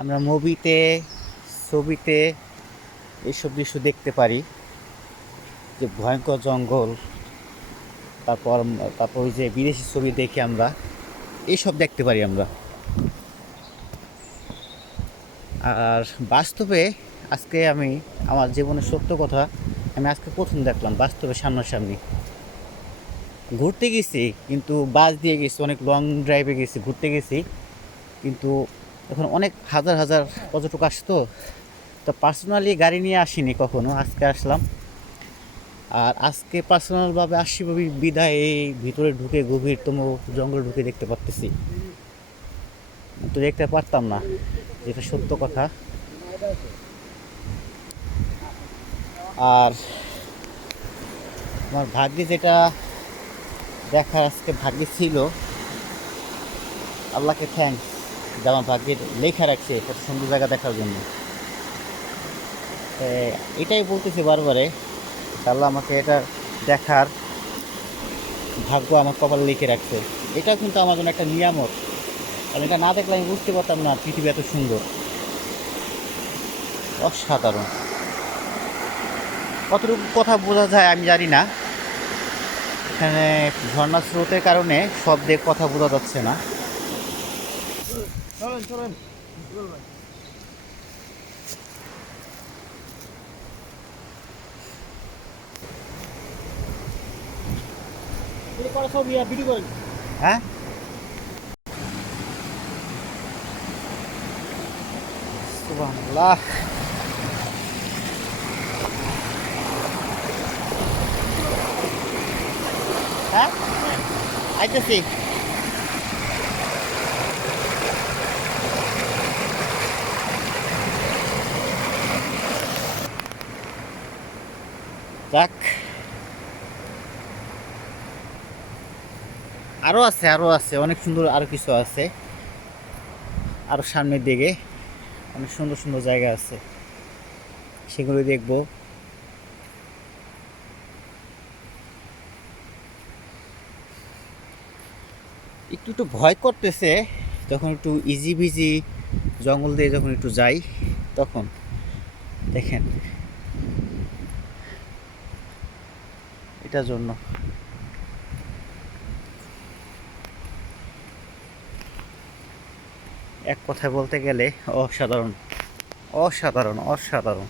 আমরা মুভিতে, ছবিতে এইসব দৃশ্য দেখতে পারি। যে ভয়ঙ্কর জঙ্গল, তারপর তারপর ওই যে বিদেশি ছবি দেখি আমরা এইসব দেখতে পারি আমরা। আর বাস্তবে আজকে আমি, আমার জীবনের সত্য কথা, আমি আজকে প্রথম দেখলাম বাস্তবে সামনাসামনি। ঘুরতে গেছি, কিন্তু বাস দিয়ে গেছি, অনেক লং ড্রাইভে গেছি, ঘুরতে গেছি, কিন্তু এখন অনেক হাজার হাজার পর্যটক আসতো। তো পার্সোনালি গাড়ি নিয়ে আসিনি কখনো, আজকে আসলাম। আর আজকে পার্সোনালভাবে আসছি বিদায়, এই ভিতরে ঢুকে গভীরতম জঙ্গল ঢুকে দেখতে পারতেছি। তো দেখতে পারতাম না যেটা সত্য কথা। আর আমার ভাগ্যে যেটা দেখার আজকে ভাগ্যে ছিল, আল্লাহকে থ্যাঙ্কস আমার ভাগ্যের লেখা রাখছে কত সুন্দর জায়গা দেখার জন্য। এটাই বলতেছি বারবারে, আল্লাহ আমাকে এটা দেখার ভাগ্য আমার কপালে লিখে রাখছে। এটা কিন্তু আমার জন্য একটা নিয়ামত। কারণ এটা না দেখলে আমি বুঝতে পারতাম না পৃথিবী এত সুন্দর। অসাধারণ। কতটুকু কথা বোঝা যায় আমি জানি না। এখানে ঝর্ণার স্রোতের কারণে শব্দে কথা বোঝা যাচ্ছে না। চলেন চলেন হ্যাঁ? সুবহানাল্লাহ। হ্যাঁ? আইতেছি। যাক আরও আছে আরও আছে, অনেক সুন্দর আরও কিছু আছে। আরও সামনের দিকে অনেক সুন্দর সুন্দর জায়গা আছে। সেগুলো দেখব। একটু একটু ভয় করতেছে, যখন একটু ইজি বিজি জঙ্গল দিয়ে যখন একটু যাই, তখন। দেখেন এটার জন্য। এক কথায় বলতে গেলে অসাধারণ। অসাধারণ অসাধারণ।